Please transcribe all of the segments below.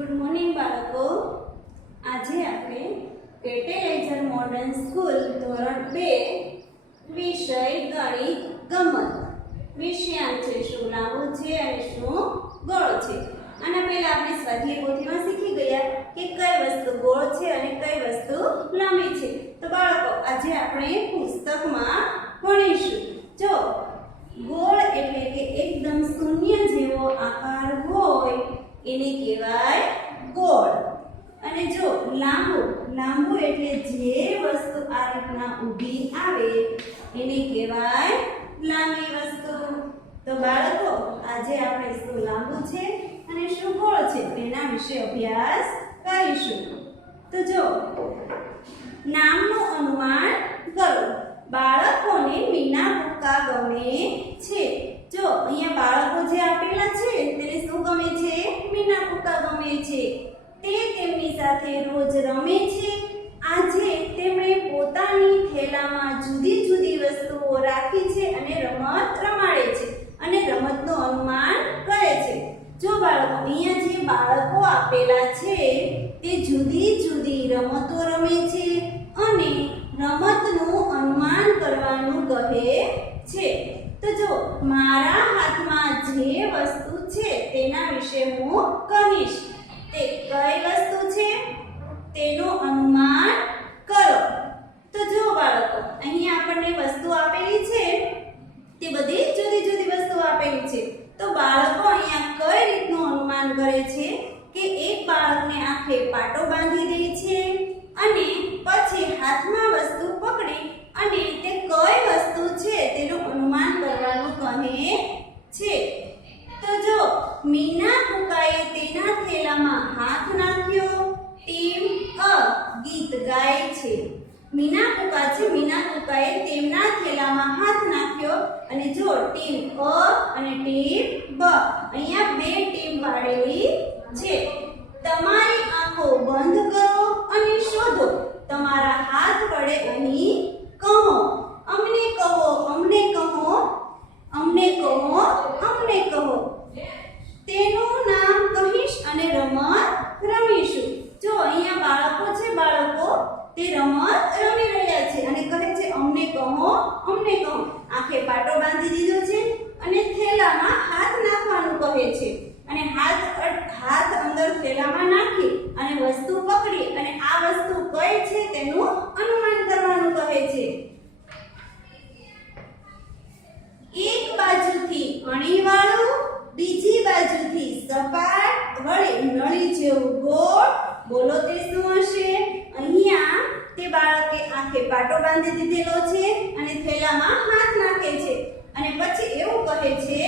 Good morning બાળકો. આજે આપણે કેટેલાઇઝર મોડર્ન સ્કૂલ ધોરણ 2 વિષય ગણિત ગમત વિષયાંક છે. શું લાંબુ છે અને શું ગોળ છે. આના પહેલા આપણે સ્વાધ્યાય પોથીમાં શીખી ગયા કે કઈ વસ્તુ ગોળ છે અને કઈ વસ્તુ લાંબી છે. તો બાળકો આજે આપણે પુસ્તકમાં ભણીશું. જો ગોળ એટલે કે એકદમ શૂન્ય જેવો આકાર હોય એને કહેવાય ગોળ. અને જો લાંબુ એટલે જે વસ્તુ આ રીતના ઊભી આવે એને કહેવાય લાંબી વસ્તુ. તો બાળકો આજે આપણે શું લાંબુ છે અને શું ગોળ છે તેના વિશે અભ્યાસ કરીશું. તો જો નામનું અનુમાન કરો. બાળકોને મીના ભૂકા ગમે છે. જો અહીંયા બાળકો જે આપેલા છે તેને શું ગમે છે? મીના ભૂકા ગમે છે. તે તેમની સાથે રોજ રમે છે. આજે તેમણે પોતાની થેલામાં જુદી જુદી વસ્તુઓ રાખી છે અને રમત રમાડે છે અને રમતનું અનુમાન કરે છે. જો બાળકો અહીંયા જે બાળકો આપેલા છે તે જુદી જુદી રમતો રમે છે અને રમતનું અનુમાન કરવાનું કહે છે. તો જો મારા હાથમાં જે વસ્તુ છે તેના વિશે હું કહીશ. તે કઈ વસ્તુ છે તેનું અનુમાન કરો. તો જો બાળકો અહીં આપણને વસ્તુ આપેલી છે તે બધી જુદી જુદી વસ્તુ આપેલી છે. તો બાળકો અહીંયા કઈ રીતનું અનુમાન કરે છે કે એક બાળકને આંખે પાટો બાંધી દે છે અને પછી હાથમાં વસ્તુ પકડી અને તે કઈ વસ્તુ છે તેનું અનુમાન કરવાનું કહે છે. તો જો મીના ફૂકાએ તેના થેલામાં હાથ નાખ્યો. ટીમ અ ગીત ગાય છે. મીના ફૂકાએ તેમના થેલામાં હાથ નાખ્યો અને જો ટીમ અ અને ટીમ બ અહીંયા બે ટીમ પાડેલી છે. તમારી આંખો બંધ કરો અને શોધો. તમારા હાથ વડે અહીં કહો. અમને કહો, અમને કહો, અમને કહો, અમને કહો. તેનું નામ કહીશ અને રમત રમીશું. જો અહીંયા બાળકો છે, બાળકો તે રમત રમી રહ્યા છે અને કહે છે અમને કહો, અમને કહો. આંખે પાટો બાંધી દીધો છે અને થેલામાં હાથ નાખવાનું કહે છે અને હાથ અંદર થેલામાં નાખી અને વસ્તુ પકડી અને આ વસ્તુ કઈ છે તેનું અનુમાન કરવાનું કહે છે. એક બાજુથી અણીવાળું, બીજી બાજુથી સપાટ, વળી નળી જેવું ગોળ. બોલો તે શું હશે? અહીંયા તે બાળકે આંખે પાટો બાંધી દીધેલો છે અને થેલામાં હાથ નાખે છે અને પછી એવું કહે છે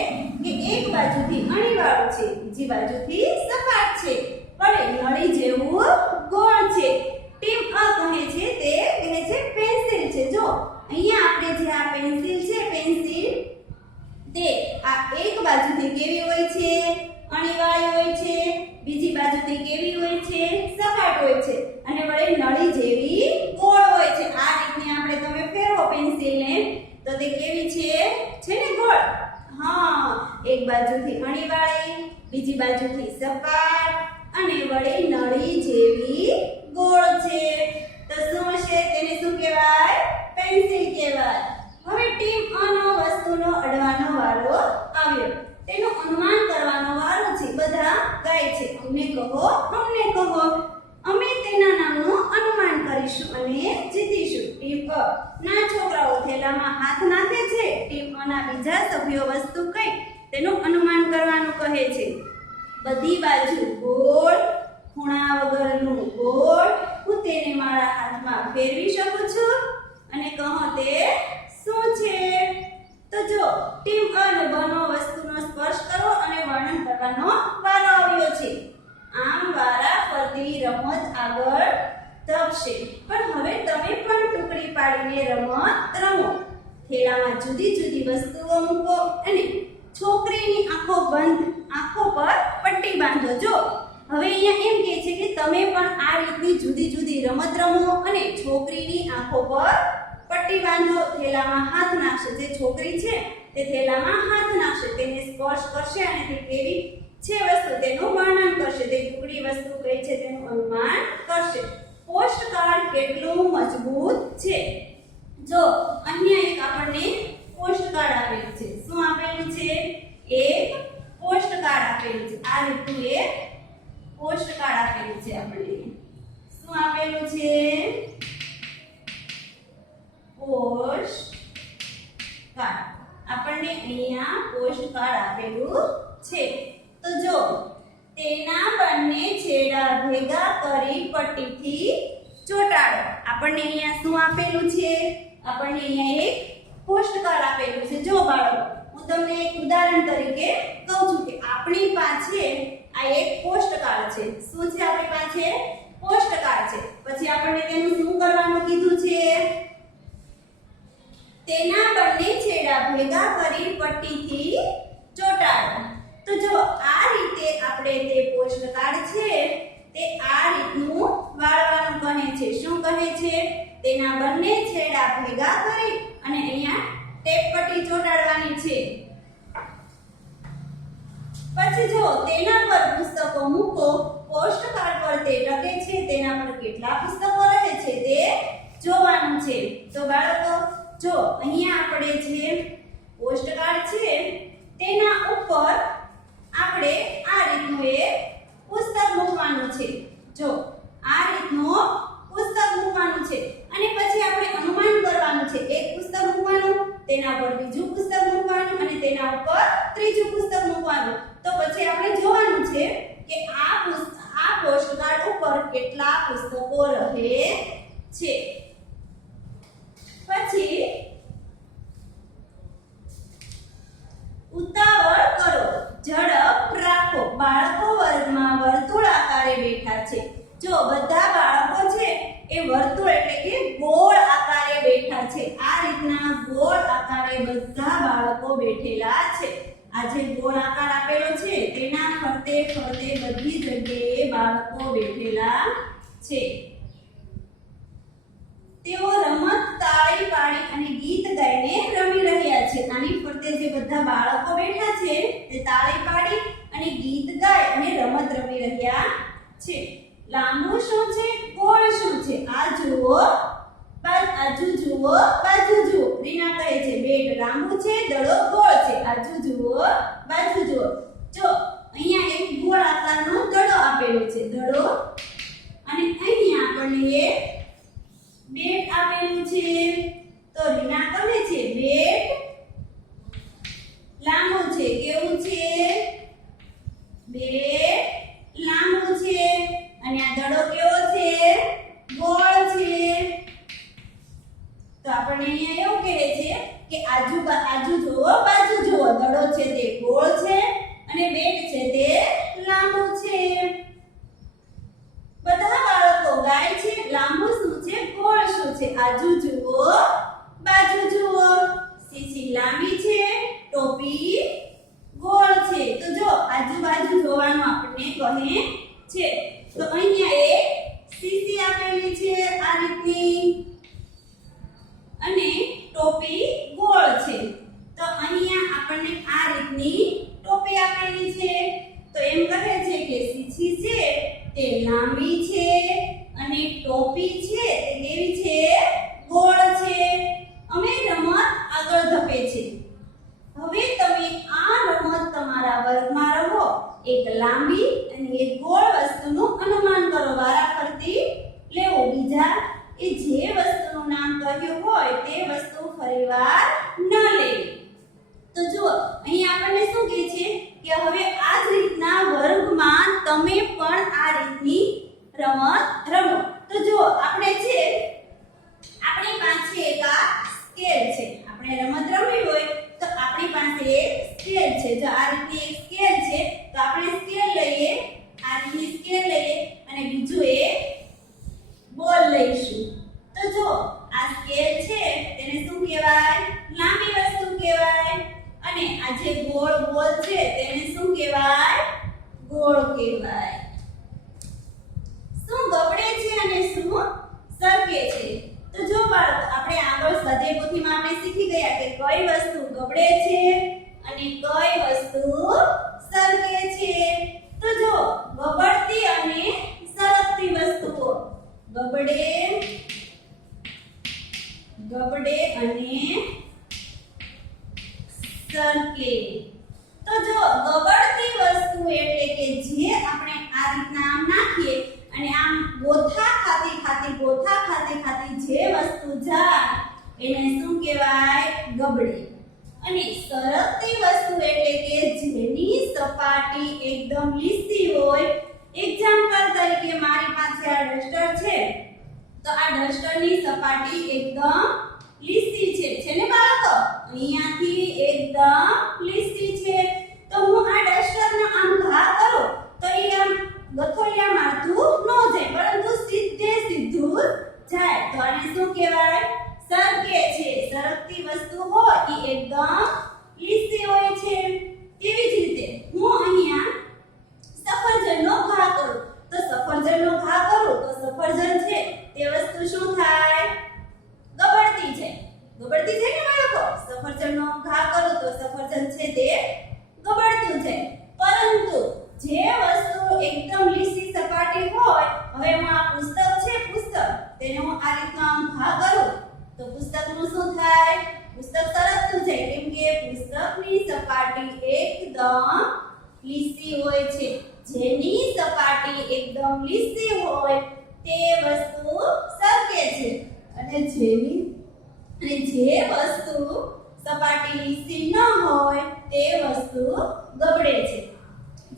કે એક બાજુથી અણીવાળું છે, બીજી બાજુથી સપાટ છે, વળી નળી જેવું ગોળ છે. ટીમ અ કહે છે તે કહે છે પેન્સિલ છે. જો અહીંયા આપણે જે આ પેન્સિલ છે, પેન્સિલ તે આ એક બાજુથી કેવી હોય છે? અણીવાળી હોય છે. બીજી બાજુથી કેવી હોય છે? સપાટ હોય છે અને વળી નળી જેવી ગોળ હોય છે. આ રીતની આપણે તમે ફેરવો પેન્સિલને તો તે કેવી છે ને ગોળ. હા, એક બાજુથી અણીવાળી, બીજી બાજુથી સપાટ અને વળી નળી જેવી ગોળ છે. તો શું હશે? તેને શું કહેવાય? પેન્સિલ કહેવાય. હવે ટીમ અ નો વસ્તુનો અડવાનો વારો આવ્યો. તેનું અનુમાન કરવાનો વારો છે. બધા ગાય છે અમને કહો, અમને કહો. અમે તેના નામનું અનુમાન કરીશું અને જીતીશું. ટીમ અ ના છોકરાઓ થેલામાં હાથ નાખે છે. ટીમ અ ના બીજા સભ્યો વસ્તુ કઈ તેનું અનુમાન કરવાનું કહે છે. બધી બાજુ ગોળ, ખૂણા વગરનું ગોળ. હું તેને મારા હાથમાં ફેરવી શકું છું અને કહો તે શું છે? તો જો ટીમ અ અને બ નો વસ્તુનો સ્પર્શ કરો અને વર્ણન કરવાનો વારો આવ્યો છે. આમ વારા ફરતી રમત આગળ ધપશે. પણ હવે તમે પણ ટુકડી પાડીને રમત રમો. થેલામાં જુદી જુદી વસ્તુઓ મૂકો અને છોકરીની આંખો પર પટ્ટી બાંધો. જો હવે અહીંયા એમ કહે છે કે તમે પણ આ રીતની જુદી જુદી રમત રમો અને છોકરીની આંખો પર પટ્ટી બાંધો. થેલામાં હાથ નાખશે. જે છોકરી છે તે થેલામાં હાથ નાખશે, તેને સ્પર્શ કરશે અને તે કેવી છે વસ્તુ તેનું વર્ણન કરશે, તે ટુકડી વસ્તુ કઈ છે તેનું અનુમાન કરશે. પોસ્ટ કાર્ડ કેટલું મજબૂત છે? જો અહીંયા એક આપણને પોસ્ટ કાર્ડ આપેલું છે. શું આપેલું છે? એક પોસ્ટ કાર્ડ આપેલું છે. આ રીતનું એક પોસ્ટ કાર્ડ આપેલું છે આપણને. શું આપેલું છે? Post card. આપણને અહીંયા પોસ્ટ કાર્ડ આપેલું છે. તો જો તેના બંને છેડા ભેગા કરી પટ્ટીથી ચોંટાડો. આપણને અહીંયા શું આપેલું છે? આપણને અહીંયા એક પોસ્ટ કાર્ડ આપેલું છે. જો બાળકો, હું તમને એક ઉદાહરણ તરીકે કહું છું કે આપણી પાસે આ એક પોસ્ટ કાર્ડ છે. શું છે આપણી પાસે? પોસ્ટ કાર્ડ છે. પછી આપણને તેનું શું કરવાનું કીધું છે? તેના બંને છેડા ભેગા કરી પટ્ટીથી ચોંટાડો. તો જો આ રીતે આપણે તે પોસ્ટ કાર્ડ છે તે આ રીતનું વાળવાનું કહે છે. શું કહે છે? તેના બંને છેડા ભેગા કરી અને અહીંયા ટેપ પટ્ટી ચોંટાડવાની છે. પછી જો તેના પર પુસ્તકો મૂકો. પોસ્ટ કાર્ડ પર તે ટકે છે તેના પર કેટલા પુસ્તકો રહે છે તે જોવાનું છે. તો બાળકો જો અહીંયા આપણે જે પોસ્ટ કાર્ડ છે તેના ઉપર આપણે આ રીતનું એક પુસ્તક મૂકવાનું છે. જો આ રીતનું પુસ્તક મૂકવાનું છે અને પછી આપણે અનુમાન કરવાનું છે. એક પુસ્તક મૂકવાનું, તેના પર બીજું પુસ્તક મૂકવાનું અને તેના ઉપર ત્રીજું પુસ્તક મૂકવાનું. તો પછી આપણે જોવાનું છે કે આ પોસ્ટ કાર્ડ ઉપર કેટલા પુસ્તકો રહે છે. પછી ઉતાવળ કરો, ઝડપ રાખો. બાળકો વર્ગમાં વર્તુળ આકારે બેઠા છે. જો બધા બાળકો છે એ વર્તુળ એટલે કે ગોળ આકારે બેઠા છે. આ રીતના ગોળ આકારે બધા બાળકો બેઠેલા છે. આ જે ગોળ આકાર આપેલો છે તેના ફરતે ફરતે બધી જગ્યાએ બાળકો બેઠેલા છે. તેઓ રમત, તાળી પાડી અને ગીત ગાઈને રમી રહ્યા છે. આની ફરતે જે બધા બાળકો બેઠા છે તે તાળી પાડી અને ગીત ગાય અને રમત રમી રહ્યા છે. લાંબુ શું છે? ગોળ શું છે? આ જુઓ, આજુ જુઓ, બાજુ જુઓ. રીના કહે છે બેટ લાંબુ છે, દડો ગોળ છે. આજુ જુઓ, બાજુ જુઓ. જો અહીંયા એક ગોળ આકારનો દડો આપેલો છે. દડો અને અહીંયા આપણને એક બેટ આપેલું છે. તો રીના કહે છે બેટ લાંબુ છે. કેવું છે? બેટ લાંબુ છે. અને આ દડો કેવો છે? ગોળ છે. તો આપણને અહીંયા એવું કહે છે કે આજુ જુઓ, બાજુ જુઓ. દડો છે તે ગોળ છે અને બેટ છે તે લાંબુ છે. બધા બાળકો ગાય છે. લાંબુ શું છે? ગોળ શું છે? આજુ જુઓ, બાજુ જુઓ. સીસી લાંબી છે, ટોપી ગોળ છે. તો જો આજુબાજુ જોવાનું આપણને કહે છે. તો અહીંયા એક સીસી આપેલી છે આ રીતની અને ટોપી ગોળ છે. તો અહીંયા આપણને આ રીતની ટોપી આપેલી છે. તો એમ કહે છે કે સીસી છે તે લાંબી છે અને ટોપી છે તે કેવી છે? ગોળ છે. અમે રમત આગળ ધપે છે. હવે તમે આ રમત તમારા વર્ગમાં રમો. એક લાંબી અને એક ગોળ વસ્તુનું અનુમાન કરો. વારાફરતી લેવો. બીજા એ જે વસ્તુનું નામ કહ્યું હોય તે વસ્તુ ફરીવાર ન લેવી. તો જુઓ અહીં આપણને શું કહે છે કે હવે આ જ રીતના વર્ગમાં તમે પણ આ રીતની રમત રમો. તો જુઓ આપણે છે આપણી પાસે એક આ સ્કેલ છે. આપણે રમત રમવી હોય તો આપણી પાસે એક સ્કેલ છે. જો આ રીતની એક સ્કેલ છે તો આપણે સ્કેલ લઈએ, આ રીતની સ્કેલ લઈએ અને બીજું એક બોલ લઈશું. તો જો આ સ્કેલ છે તેને શું કહેવાય? લાંબી વસ્તુ કહેવાય. અને આ જે ગોળ બોલ છે તેને શું કહેવાય? ગોળ કહેવાય. શું ગબડે છે અને શું સરકે છે? તો જો બાળકો આપણે આગળ સ્વાધ્યાય પોથીમાં આપણે શીખી ગયા કે કઈ વસ્તુ ગબડે છે અને કઈ વસ્તુ સરકે છે. સરકે. તો જો ગબડતી વસ્તુ એટલે કે જે આપણે આ રીતના આમ નાખીએ અને આમ ગોથા ખાતી જે વસ્તુ જાય એને શું કહેવાય? ગબડે. અને સરકતી વસ્તુ એટલે કે જેની સપાટી એકદમ લીસી હોય. એક્ઝામ્પલ તરીકે મારી પાસે આ ડસ્ટર છે, તો આ ડસ્ટરની સપાટી એકદમ લીસી છે ને બાળકો? અહીંયાથી એકદમ લીસી છે. તો હું આ ડસ્ટરનો આમ ઘા કરું તો એ આમ ગથોડિયા મારતું ન જાય, પરંતુ સીધું જાય. તો આને શું કહેવાય? સરકે છે. સરકતી વસ્તુ હોય એ એકદમ લીસી હોય છે. તેવી જ રીતે હું અહીંયા સફરજનનો ઘા કરું તો સફરજન છે તે વસ્તુ શું થાય? ગબડતી છે ને બાળકો? સફરજનનો ઘા કરું તો સફરજન છે તે ગબડતું છે. પરંતુ જે વસ્તુ એકદમ લીસી સપાટી હોય, હવે હું આ પુસ્તક તેને હું આ રીતના આમ ઘા કરું તો પુસ્તકનું શું થાય? પુસ્તક સરકતું જાય, કેમ કે પુસ્તકની સપાટી એકદમ લીસી હોય છે. જેની સપાટી એકદમ લીસી હોય તે વસ્તુ સરકે છે અને જે વસ્તુ સપાટી લીસી ન હોય તે વસ્તુ ગબડે છે.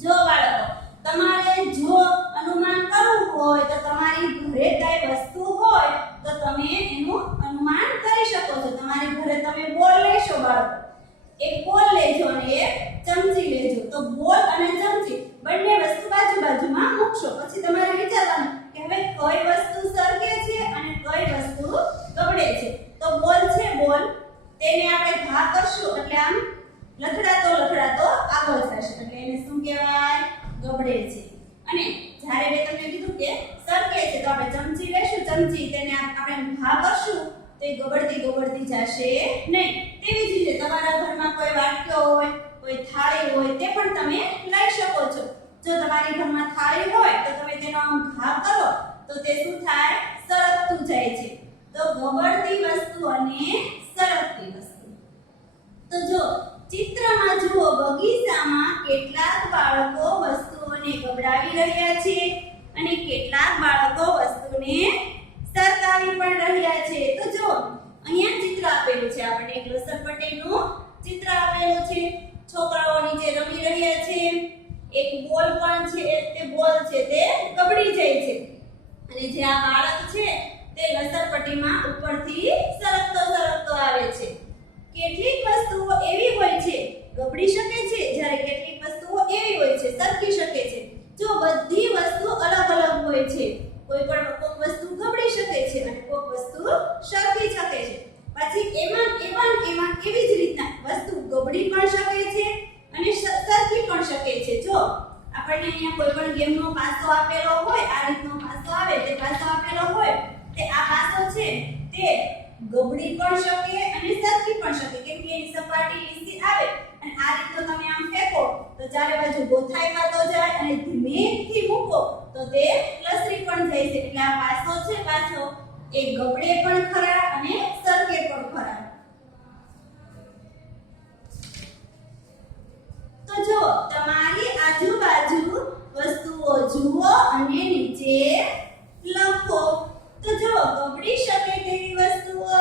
જો બાળકો, તમારે જો અનુમાન કરવું હોય તો તમારી ઘરે કઈ વસ્તુ હોય તો તમે એનું અનુમાન કરી શકો છો. તમારી ઘરે તમે બોલ લેશો બાળકો, એક બોલ લેજો અને એક ચમચી લેજો. તો બોલ અને ચમચી બંને વસ્તુ બાજુમાં મૂકશો. પછી તમારે વિચારવાનું કે હવે કઈ વસ્તુ સરકે છે અને કઈ વસ્તુ ગબડે છે. તો બોલ તેને આપણે ઘા કરશું એટલે આમ લથડાતો આગળ થશે, એટલે એને શું કહેવાય? ગબડે છે. અને જ્યારે મેં તમને કીધું કે સરકે છે તો આપણે ચમચી લેશું, તેને આપણે ઘા કરશું તો એ ગબડતી જશે નહીં. તેવી જ રીતે તમારા ઘરમાં કોઈ વાટક્યો હોય, કોઈ થાળી હોય તે પણ તમે લઈ શકો છો. જો તમારી ઘરમાં થાળી હોય તો તમે તેનો આમ ઘા કરો તો તે શું થાય? સરકતું જાય છે. તો ગબડતી વસ્તુ અને સરકતી વસ્તુ. તો જો ચિત્રમાં જુઓ, બગીચામાં કેટલાક બાળકો વસ્તુઓને ગબડાવી રહ્યા છે અને કેટલાક બાળકો વસ્તુને સરકાવી પણ રહ્યા છે. તો જો અહીંયા ચિત્ર આપેલું છે, આપણે એક લસણપટ્ટીનું ચિત્ર આપેલું છે. છોકરાઓ નીચે રમી રહ્યા છે. એક બોલ પણ છે, તે બોલ છે તે ગબડી જાય છે અને જે આ બાળક છે તે લસણપટ્ટીમાં ઉપરથી સરકતો આવે છે. કેટલીક વસ્તુઓ એવી હોય છે ગબડી શકે છે, જ્યારે કેટલીક વસ્તુઓ એવી હોય છે સરકી શકે છે. જો બધી વસ્તુ અલગ હોય છે, કોઈ વસ્તુ ગબડી શકે છે અને કોઈ વસ્તુ સરકી શકે છે. પછી એમાં એવી જ રીતના વસ્તુ ગબડી પણ શકે છે અને સરકી પણ શકે છે. જો આપણને અહીંયા કોઈ પણ ગેમનો પાસો આપેલો હોય, આ રીતનો પાસો આવે, તે પાસો આપેલો હોય, તે આ પાસો છે તે ગબડી પણ શકે અને સરકી પણ શકે, કેમ કે એની સપાટી લીસી આવે અને આ રીતનો તમે આમ ફેંકો તો ચારે બાજુ ગોથાઈ ખાતો જાય અને ધીમેથી મૂકો તો તે લસરી પણ જાય છે. એટલે આ પાસો છે એ ગબડે પણ ખરા અને સરકે પણ ખરા. તો જો તમારી આજુબાજુ વસ્તુઓ જુઓ અને નીચે લખો. તો જો ગબડી શકે તેવી વસ્તુઓ,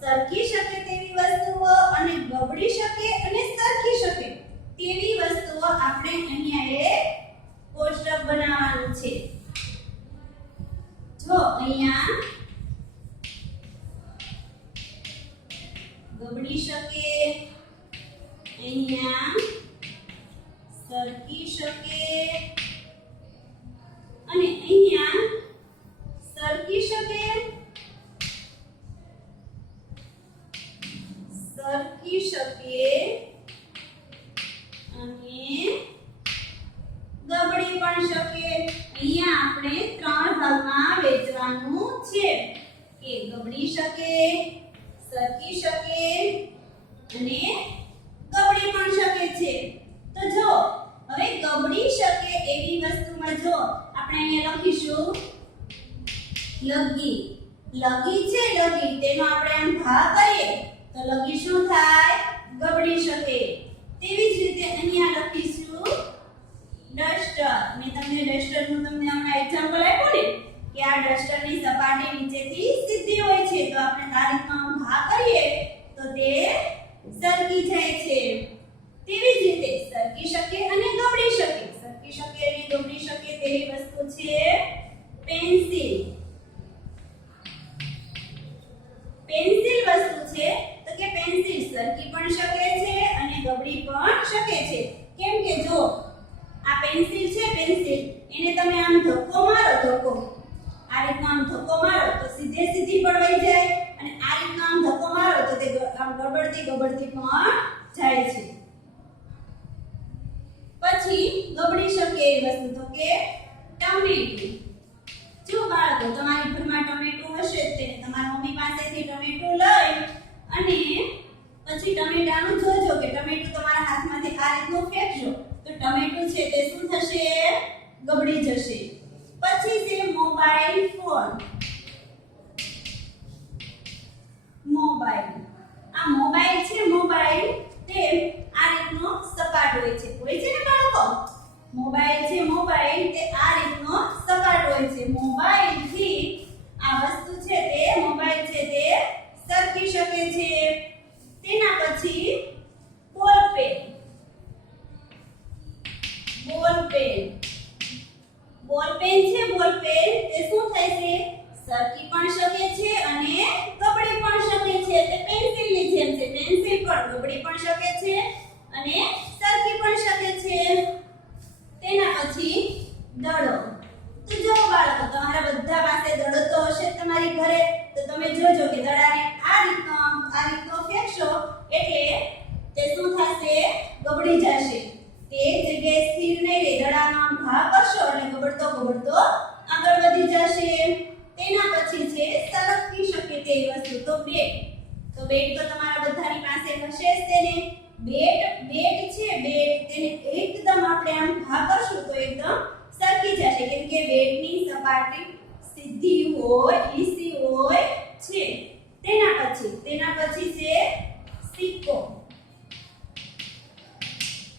સરકી શકે તેવી વસ્તુઓ અને ગબડી શકે અને સરકી શકે તેવી વસ્તુઓ આપણે અહીંયા એક કોષ્ટક બનાવવાનું છે. જો અહીંયા ગબડી શકે, અહીંયા સરકી શકે અને અહીંયા સરકી શકે, અને ગબડી પણ શકે. અહીંયા આપણે ત્રણ ભાગમાં વહેંચવાનું છે કે ગબડી શકે, સરકી શકે અને ગબડી પણ શકે છે. તો જો હવે ગબડી શકે એવી વસ્તુમાં જો આપણે અહીંયા લખીશું લગી. લગી છે, તેનો આપણે આમ ઘા કરીએ તો લગી શું થાય? ગબડી શકે. મેં ડસ્ટરનું તમને હમણાં એક્ઝામ્પલ આપ્યું ને કે આ ડસ્ટરની સપાટી નીચેથી સીધી હોય છે તો આપણે આ રીતના આમ ઘા કરીએ તો તે સરકી જાય છે. તેવી જ રીતે સરકી શકે અને ગબડી શકે. સરકી શકે અને ગબડી શકે તેવી વસ્તુ છે પેન્સિલ. પેન્સિલ વસ્તુ છે તો કે પેન્સિલ સરકી પણ શકે છે અને ગબડી પણ શકે છે. કેમ કે જો આ પેન્સિલ છે, પેન્સિલ એને તમે આમ ધક્કો મારો, ધક્કો આ રીતના આમ ધક્કો મારો તો સીધે સીધી પણ વહી જાય અને આ રીતના આમ ધક્કો મારો તો તે આમ ગબડતી ગબડતી પણ જાય છે. પછી ગબડી શકે એવી વસ્તુ તો કે ટમેટું. જો બાળકો તમારી ઘરમાં ટમેટું હશે તે તમારા મમ્મી પાસેથી ટમેટું લઈ અને પછી ટમેટાનું જોજો કે ટમેટું તમારા હાથમાંથી આ રીતનું ફેંકજો તો ટમેટું છે તે શું થશે? ગબડી જશે. પછી છે મોબાઈલ ફોન. મોબાઈલ, આ મોબાઈલ છે, મોબાઈલ તે આ રીતનો સપાટ હોય છે ને બાળકો? મોબાઈલ છે, મોબાઈલ તે આ રીતનો સપાટ હોય છે. મોબાઈલ થી આ વસ્તુ છે તે મોબાઈલ છે તે સરકી શકે છે. તેના પછી બોલ પેન. બોલ પેન, બોલ પેન છે, બોલ પેન તે શું થાય છે? સરકી પણ શકે છે અને ગબડી પણ શકે છે. તે પેન્સિલની જેમ છે. પેન્સિલ પણ ગબડી પણ શકે છે અને સરકી પણ શકે છે. તેના પછી દડો. તો જો બાળકો તમારા બધા પાસે દડો તો હશે તમારી ઘરે તો તમે જોજો કે દડાને આ રીતનો ફેંકશો એટલે તે શું થશે? ગબડી જશે. તે એક જગ્યાએ સ્થિર નહીં રહે. દડાનો આમ ઘા કરશો એટલે ગબડતો ગબડતો આગળ વધી જશે. તેના પછી છે સરકી શકે તેવી વસ્તુ તો બેટ. તો બેટ તો તમારા બધાની પાસે હશે જ તેને. બેટ છે, બેટ તેને એકદમ આપણે આમ ઘા કરશું તો એકદમ સરકી જશે કેમ કે બેટની સપાટી સીધી હોય, લીસી હોય છે. તેના પછી છે સિક્કો.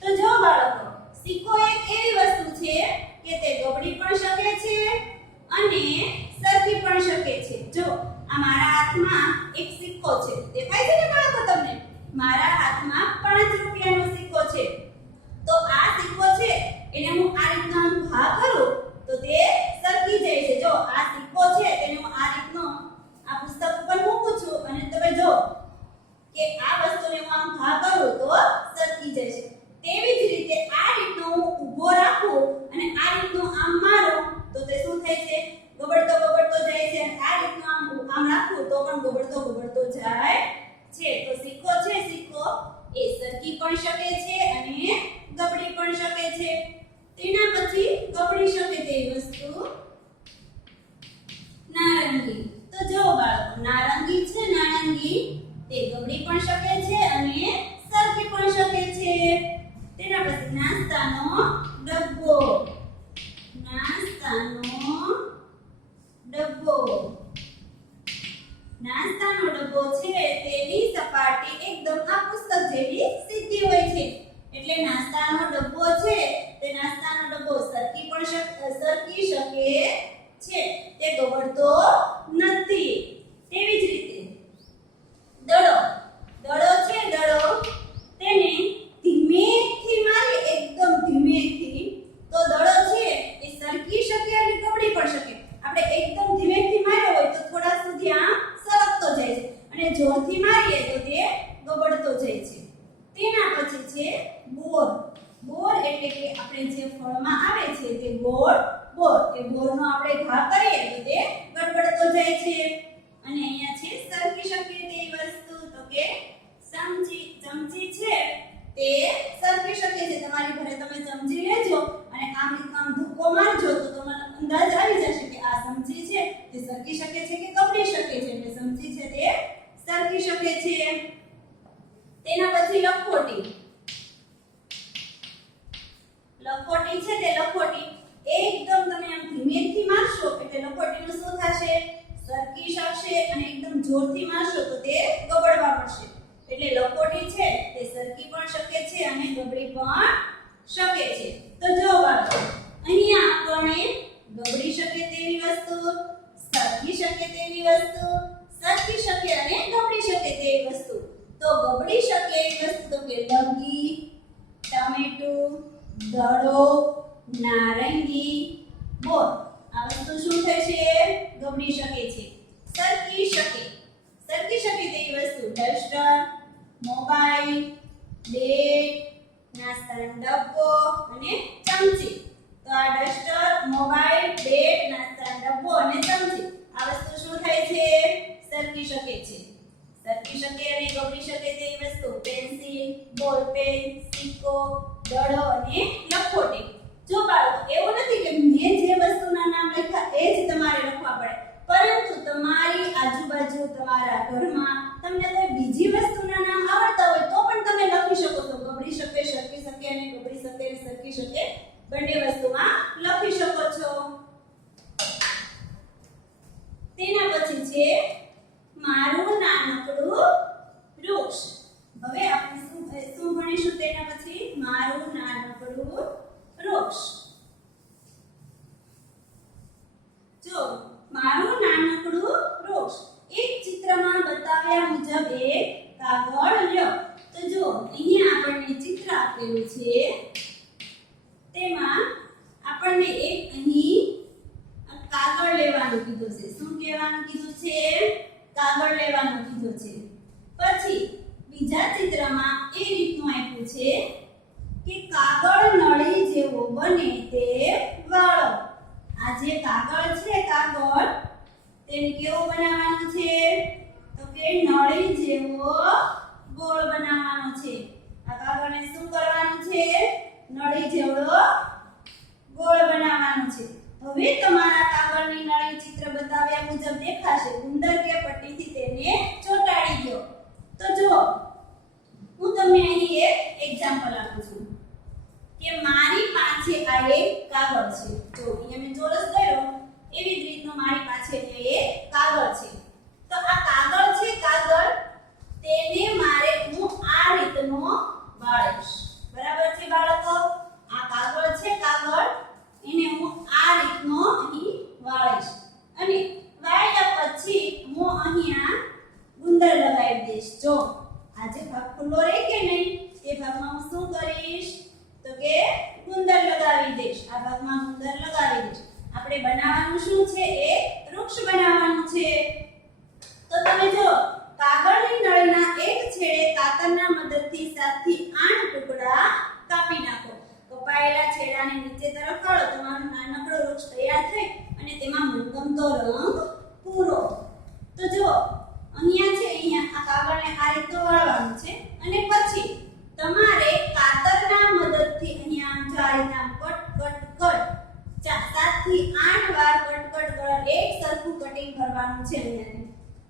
તો જો બાળકો સિક્કો એક એવી વસ્તુ છે કે તે ગબડી પણ શકે છે અને સરકી પણ શકે છે. જો આ મારા હાથમાં એક સિક્કો છે. દેખાય છે ને બાળકો તમને? મારા હાથમાં 5 રૂપિયાનો સિક્કો છે. તો આ સિક્કો છે એને હું આ રીતના ઘા કરું તો તે સરકી જાય છે. જો આ સિક્કો છે તેને હું આ રીતનો આ પુસ્તક ઉપર મૂકું છું અને તમે જો કે આ વસ્તુને હું આમ ઘા કરું તો સરકી જાય છે. તેવી જ રીતે આ રીતનો હું ઊભો રાખું અને આ રીતનો આમ મારું તો તે શું થાય છે? ગબડતો જાય છે. અને આ રીતનો આમ રાખું તો પણ ગબડતો જાય છે. તો સિક્કો છે, સિક્કો એ સરકી પણ શકે છે અને ગબડી પણ શકે છે. તેના પછી ગબડી શકે તેવી વસ્તુ નારંગી. તો જો બાળકો નારંગી છે, નારંગી તે ગબડી પણ શકે છે અને સરકી પણ શકે છે. તેના પછી નાસ્તાનો ડબ્બો. નાસ્તાનો ડબ્બો છે તેની સપાટી એકદમ આ પુસ્તક જેવી સીધી હોય છે. એટલે નાસ્તાનો ડબ્બો છે તે નાસ્તાનો ડબ્બો સરકી શકે છે. તે ગબડતો નથી. તેવી જ રીતે દડો છે, દડો તેને ધીમેથી મારી, એકદમ ધીમેથી તો દડો છે એ સરકી શકે અને ગબડી પણ શકે. આપણે એકદમ ધીમેથી માર્યો હોય તો થોડા સુધી આમ સરકતો જાય છે અને જોરથી મારીએ તો તે ગબડતો જાય છે. તેના પછી છે બોર. બોર એટલે કે આપણે જે ફળમાં આવે છે તે બોર. એ બોરનો આપણે ઘા કરીએ તો તે ગડબડતો જાય છે. અને અહીંયા છે સરકી શકે તેવી વસ્તુ તો કે ચમચી. ચમચી છે તે સરકી શકે છે. તમારી ઘરે તમે ચમચી લેજો અને આમ રીતના ધક્કો મારજો તો તમને અંદાજ આવી જશે કે આ ચમચી છે તે સરકી શકે છે કે ગબડી શકે છે. એટલે ચમચી છે તે સરકી શકે છે. તેના પછી લખોટી. લખોટી છે તે લખોટી એકદમ તમે આમ ધીમેથી મારશો એટલે લખોટીનું શું થશે? સરકી શકશે અને એકદમ જોરથી મારશો તો તે ગબડવા પડશે. એટલે લખોટી છે તે સરકી પણ શકે છે અને ગબડી પણ શકે છે. તો જો બાળકો અહીંયા શકે તેવી વસ્તુ, સરકી શકે અને ગબડી શકે તેવી વસ્તુ. તો ગબડી શકે એવી વસ્તુ તો કે લગી, ટમેટું, દડો, નારંગી, બોર. આ વસ્તુ શું થાય છે? ગબડી શકે છે. સરકી શકે તેવી વસ્તુ ડસ્ટર, મોબાઈલ, બેટ, નાસ્તાનો ડબ્બો અને ચમચી. તો આ ડસ્ટર, મોબાઈલ, બેટ, નાસ્તાનો ડબ્બો અને ચમચી આ વસ્તુ શું થાય છે? સરકી શકે છે. સરકી શકે અને ગબડી શકે તેવી વસ્તુ પેન્સિલ, બોલ પેન, સિક્કો, દડો અને લખોટી. જો બાળકો એવું નથી કે મેં જે વસ્તુના નામ લખ્યા એ જ તમારે લખવા પડે, પરંતુ તમારી આજુબાજુ તમારા ઘરમાં તમને કોઈ બીજી વસ્તુના નામ આવડતા હોય તો પણ તમે લખી શકો છો. ગબડી શકે, સરકી શકે અને ગબડી શકે, સરકી શકે બંને વસ્તુમાં લખી શકો છો. તેના પછી છે મારું નાનકડું વૃક્ષ. હવે આપણે શું ભણીશું તેના પછી? મારું નાનકડું વૃક્ષ. જો મારું નાનકડું વૃક્ષ એક ચિત્રમાં બતાવ્યા મુજબ એક કાગળ લ્યો. તો જો અહીંયા આપણને ચિત્ર આપેલું છે, તેમાં આપણને એક અહીં કાગળ લેવાનું કીધું છે. શું કહેવાનું કીધું છે? કાગળ લેવાનું કીધું છે. પછી બીજા ચિત્રમાં એ રીતનું આપ્યું છે કે કાગળ નળી જેવો બને તે વાળો. આ જે કાગળ છે, કાગળ તેને કેવો બનાવવાનો છે? તો કે નળી જેવો ગોળ બનાવવાનો છે. આ કાગળને શું કરવાનું છે? નળી જેવો ગોળ બનાવવાનો છે. હવે તમારા કાગળની નળી ચિત્ર બતાવ્યા મુજબ દેખાશે. ગુંદર કે પટ્ટીથી તેને ચોંટાડી દો. તો જો હું તમને અહીં એક એક્ઝામ્પલ આપું છું કે મારી પાસે આ એક કાગળ છે. જો અહીંયા મેં ચોરસ દોર્યો, એવી જ રીતનો મારી પાસે એક કાગળ છે. તો આ કાગળ છે, કાગળ તેને મારે હું આ રીતનો વાળીશ. બરાબર છે બાળકો? આ કાગળ છે, કાગળ એને હું આ રીતનો અહીં વાળીશ અને વાળ્યા પછી હું અહીંયા ગુંદર લગાવી દઈશ. જો આ જે ભાગ ખુલ્લો રહે કે નહીં, તે ભાગમાં હું શું કરીશ? તો કે ગુંદર લગાવી દઈશ. આ ભાગમાં ગુંદર લગાવી દઈશ. આપણે બનાવવાનું શું છે? એક વૃક્ષ બનાવવાનું છે. તો તમે જો કાગળની નળીના એક છેડે કાતરના મદદથી 7 થી 8 ટુકડા કાપી નાખો. કપાયેલા છેડાને નીચે તરફ વાળો. તમારું નાનકડો વૃક્ષ તૈયાર થઈ અને તેમાં મનગમતો રંગ પૂરો. તો જો અહીંયા આ કાગળને આ રીતે વાળવાનું છે અને પછી તમારે કાતરના મદદથી અહીંયા જો આ રીતે કટ 7 થી 8 વાર કટ એક સરખું કટિંગ કરવાનું છે.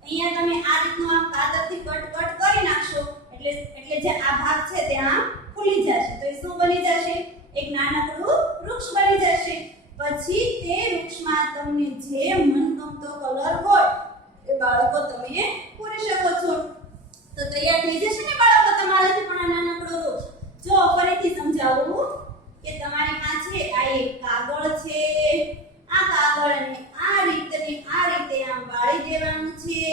અહીંયા તમે આ રીતનું આમ કાતરથી કટ કરી નાખશો એટલે જે આ ભાગ છે તે આમ ખુલી જશે. તો એ શું બની જશે? એક નાનકડું વૃક્ષ બની જશે. પછી તે વૃક્ષમાં તમને જે મનગમતો કલર હોય એ બાળકો તમે પૂરી શકો છો. તો તૈયાર થઈ જશે ને બાળકો તમારાથી પણ આ નાનકડો વૃક્ષ. જો ફરીથી સમજાવું કે તમારી પાસે આ એક કાગળ છે. આ કાગળને આ રીતે આમ વાળી દેવાનું છે.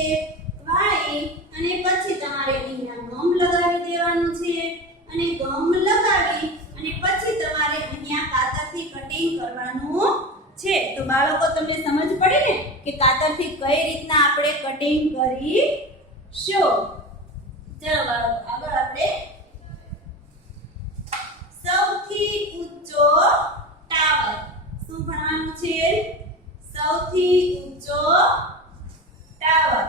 વાળી અને પછી તમારે અહીંયા ગમ લગાવી દેવાનું છે અને ગમ લગાવી અને પછી તમારે અહીંયા કાતરથી કટિંગ કરવાનું છે. તો બાળકો તમને સમજ પડી ને કે કાતરથી કઈ રીતના આપણે કટિંગ કરીશું. ચલો બાળકો આગળ આપણે સૌથી ઊંચો ટાવર શું ભણવાનું છે? સૌથી ઊંચો ટાવર.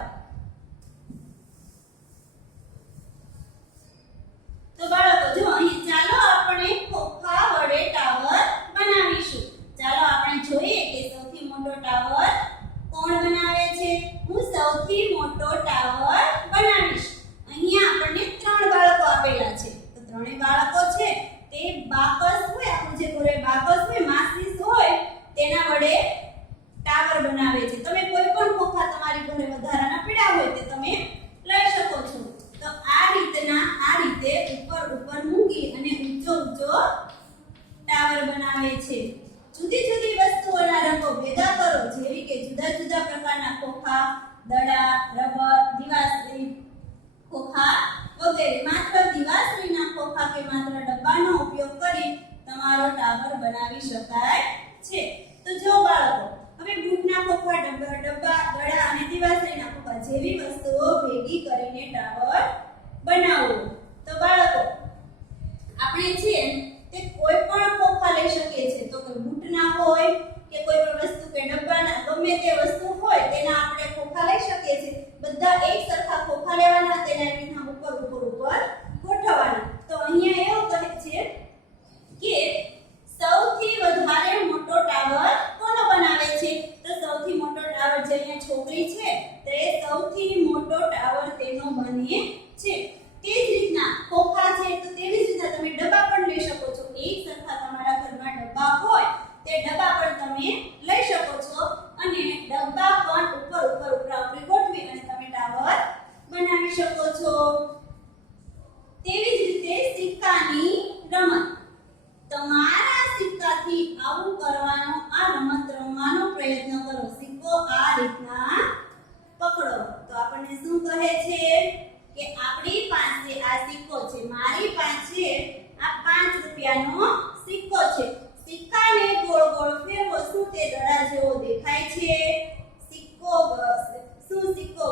તો બાળકો જો અહીં ચાલો આપણે ખોખા વડે ટાવર બનાવીશું. ચાલો આપણે જોઈએ કે સૌથી મોટો ટાવર કોણ બનાવે છે. હું સૌથી મોટો ટાવર બનાવીશ. અહીંયા આપણને 3 બાળકો આપેલા છે. તો 3 બાળકો છે તે બાકસ હોય, આપણું જે ઘરે બાકસ હોય, માચીસ હોય, તેના વડે ટાવર બનાવે છે. તમે કોઈ પણ ખોખા તમારી ઘરે વધારાના પીડા હોય તે તમે લઈ શકો છો. તો આ રીતે ઉપર મૂકી અને ઊંચો ટાવર બનાવે છે. જુદી જુદી વસ્તુઓના રંગો ભેગા કરો જેવી કે જુદા જુદા પ્રકારના ખોખા, દડા, રબર, દિવાસળી, ખોખા વગેરે. માત્ર દિવાસળીના ખોખા કે માત્ર ડબ્બાનો ઉપયોગ કરી તમારો ટાવર બનાવી શકાય છે. તો જો બાળકો, હવે બૂટના ખોખા, ડબ્બા, દડા અને દિવાસળીના ખોખા જેવી વસ્તુઓ ભેગી કરીને ટાવર બનાવો. તો બાળકો, આપણે છે તે કોઈ પણ ખોખા લઈ શકીએ છીએ. તો કે બૂટના હોય કે કોઈ પણ વસ્તુ કે ડબ્બાના, ગમે તે વસ્તુ હોય તેના આપણે ખોખા લઈ શકીએ છીએ. બધા એક સરખા ખોખા લેવાના, તેના રીતના ઉપર ગોઠવવાના. તો અહીંયા એવું કહે છે કે સૌથી વધારે મોટો ટાવર કોનો બનાવે છે? તો સૌથી મોટો ટાવર જે અહીંયા છોકરી છે તે સૌથી મોટો ટાવર તેનો બને છે. તે જ રીતના ખોખા છે તો તેવી જ રીતના તમે ડબ્બા પણ લઈ શકો છો. એક સરખા તમારા ઘરમાં ડબ્બા હોય તે ડબ્બા પણ તમે લઈ શકો છો અને ડબ્બા પણ ઉપર ગોઠવી અને તમે ટાવર બનાવી શકો છો. તેવી જ રીતે સિક્કાની રમત. તમારા સિક્કાથી આવું કરવાનો, આ રમત રમવાનો પ્રયત્ન કરો. સિક્કો આ રીતના પકડો. તો આપણને શું કહે છે કે આપણી પાસે આ સિક્કો છે, મારી પાસે આ 5 રૂપિયાનો સિક્કો છે. સિક્કાને ગોળ ગોળ ફેરવો. શું તે દડા જેવો દેખાય છે? સિક્કો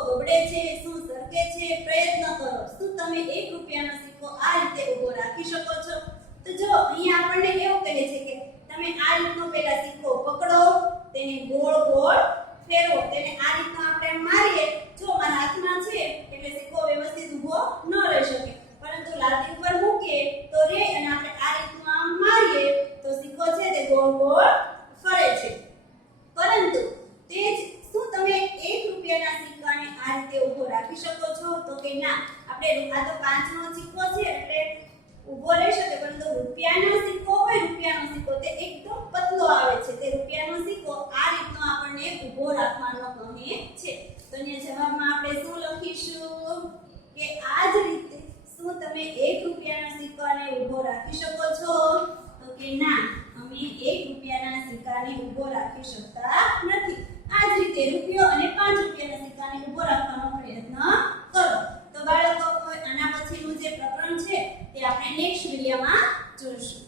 ગબડે છે? શું સરકે છે? પ્રયત્ન કરો. શું તમે 1 રૂપિયાનો સિક્કો આ રીતે ઊભો રાખી શકો છો? તો જો અહીંયા આપણને એવું કહે છે કે તમે આ રીતનો પહેલા સિક્કો પકડો, તેને ગોળ ગોળ ફેરવો. તેને આ રીતનો આપણે મારીએ. જો મારા હાથમાં છે એટલે સિક્કો વ્યવસ્થિત ઊભો ન રહી શકે, પરંતુ લાદી ઉપર મૂકીએ તો રે અને આપણે આ રીતનું આમ મારીએ તો સિક્કો છે તે ગોળ ગોળ ફરે છે. પરંતુ તે જ શું તમે 1 રૂપિયાના સિક્કાને આ રીતે ઊભો રાખી શકો છો? તો કે ના. આપણે આ તો 5 નો સિક્કો છે એટલે ઊભો રહી શકે, પરંતુ રૂપિયાનો સિક્કો હોય, રૂપિયાનો સિક્કો તે એકદમ પતલો આવે છે. તે રૂપિયાનો સિક્કો આ રીતનો આપણને ઊભો રાખવાનો કહે છે. તો અહીંયા જવાબમાં આપણે શું લખીશું કે આ જ રીતે શું તમે 1 રૂપિયાના સિક્કાને ઊભો રાખી શકો છો? તો કે ના, અમે 1 રૂપિયાના સિક્કાને ઊભો રાખી શકતા નથી. આ જ રીતે રૂપિયો અને 5 રૂપિયાના સિક્કાને ઊભો રાખવાનો પ્રયત્ન કરો. તો બાળકો, આના પછીનું જે પ્રકરણ છે તે આપણે નેક્સ્ટ વિડિયોમાં જોઈશું.